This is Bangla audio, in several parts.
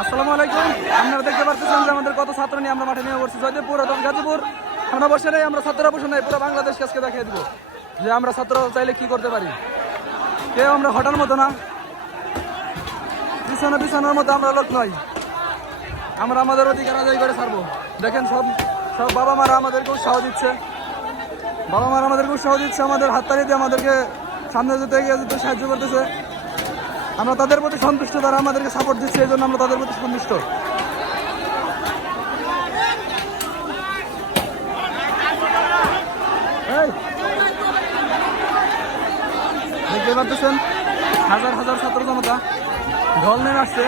আসসালামু আলাইকুম। আপনারা দেখতে পাচ্ছেন যে আমাদের কত ছাত্র নিয়ে আমরা মাঠে নিয়ে বসছি। জয়দেবপুর এবং গাজীপুর আমরা বসে নেই, আমরা ছাত্ররা বসে নেই, পুরো বাংলাদেশকে আজকে দেখিয়ে দিব যে আমরা ছাত্র চাইলে কি করতে পারি। কেউ আমরা হঠার মতো না, বিছানার মতো আমরা লোক নয়। আমরা আমাদের অধিকার আদায় করে ছাড়বো। দেখেন সব বাবা মারা আমাদেরকে উৎসাহ দিচ্ছে, আমাদের হাততালি দিয়ে আমাদেরকে সামনে যেতে এগিয়ে যেতে সাহায্য করতেছে। আমরা তাদের প্রতি সন্তুষ্ট, তারা আমাদেরকে সাপোর্ট দিচ্ছে, এই জন্য আমরা তাদের প্রতি সন্তুষ্ট। দেখতে পাচ্ছেন হাজার হাজার ছাত্র জনতা ঢল নেমে আসছে।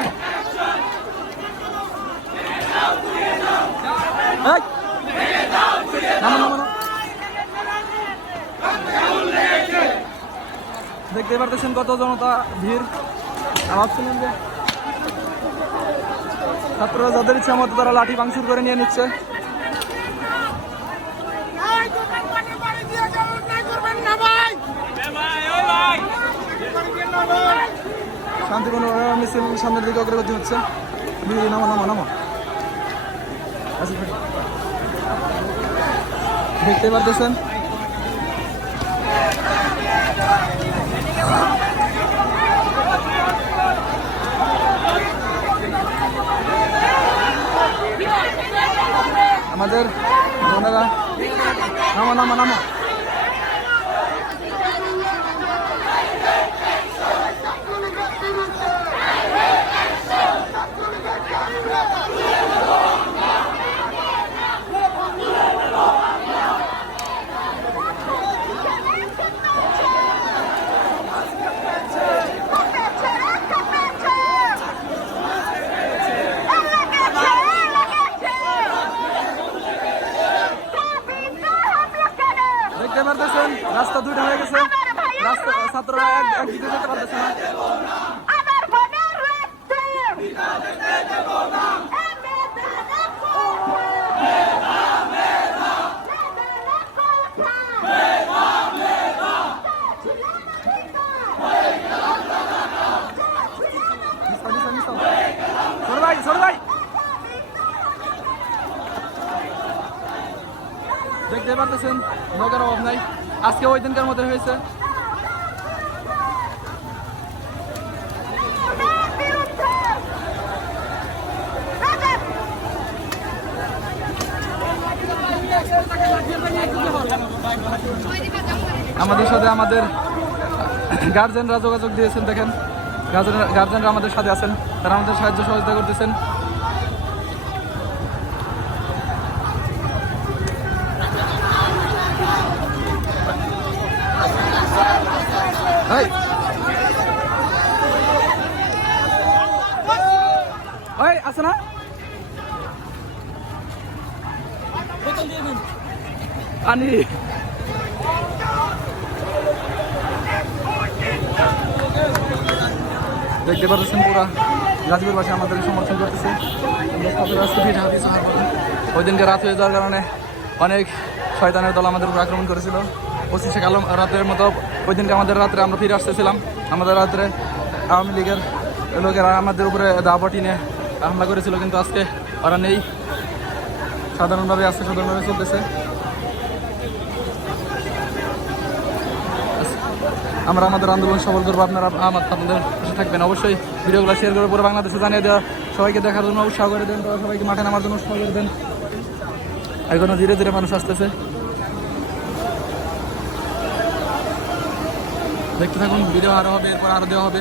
দেখতে পারতেছেন কত জনতা ভিড়। ভাবছিলেন যে ছাত্ররা যাদের ইচ্ছা মতো তারা লাঠি ভাঙচুর করে নিয়ে নিচ্ছে। শান্তিপূর্ণ মিছিল সামনের দিকে অগ্রগতি হচ্ছে। নামো দেখতে পারতেছেন আমাদের বোনেরা। নামো দেখতে পারতেছেন রাস্তা দুইটা হয়ে গেছে, রাস্তা ছাত্ররা একদিকে যেতে পারতেছে না। দেখতে পারতেছেন নৌকার অভাব নাই, আজকে ওই দিনকার মতো হয়েছে। আমাদের সাথে আমাদের গার্জেনরা যোগাযোগ দিয়েছেন। দেখেন গার্জেনরা আমাদের সাথে আছেন, তারা আমাদের সাহায্য সহযোগিতা করতেছেন। আছে না পানি। দেখতে পাচ্ছেন পুরা গাজীপুর বাসী আমাদের সমর্থন করতেছে। ওই দিনকে রাত হয়ে যাওয়ার কারণে অনেক শয়তানের দল আমাদের উপর আক্রমণ করেছিল। 25শে কালো রাতের মতো ওই দিনকে আমাদের রাত্রে আমরা ফিরে আসতেছিলাম। আমাদের রাত্রে আওয়ামী লীগের লোকেরা আমাদের উপরে দাবটি নিয়ে হামলা করেছিল, কিন্তু আজকে ওরা নেই, সাধারণভাবে চলতেছে। আমরা আমাদের আন্দোলন সফল করবো, আপনারা আপনাদের পাশে থাকবেন। অবশ্যই ভিডিওগুলো শেয়ার করে পুরো বাংলাদেশে জানিয়ে দেওয়া, সবাইকে দেখার জন্য উৎসাহ করে দেন, সবাইকে মাঠে নামার জন্য উৎসাহ করে দেন। এখনো ধীরে ধীরে মানুষ আসতেছে, দেখতে থাকুন। ভিডিও আরও হবে, এরপর আরও দেওয়া হবে।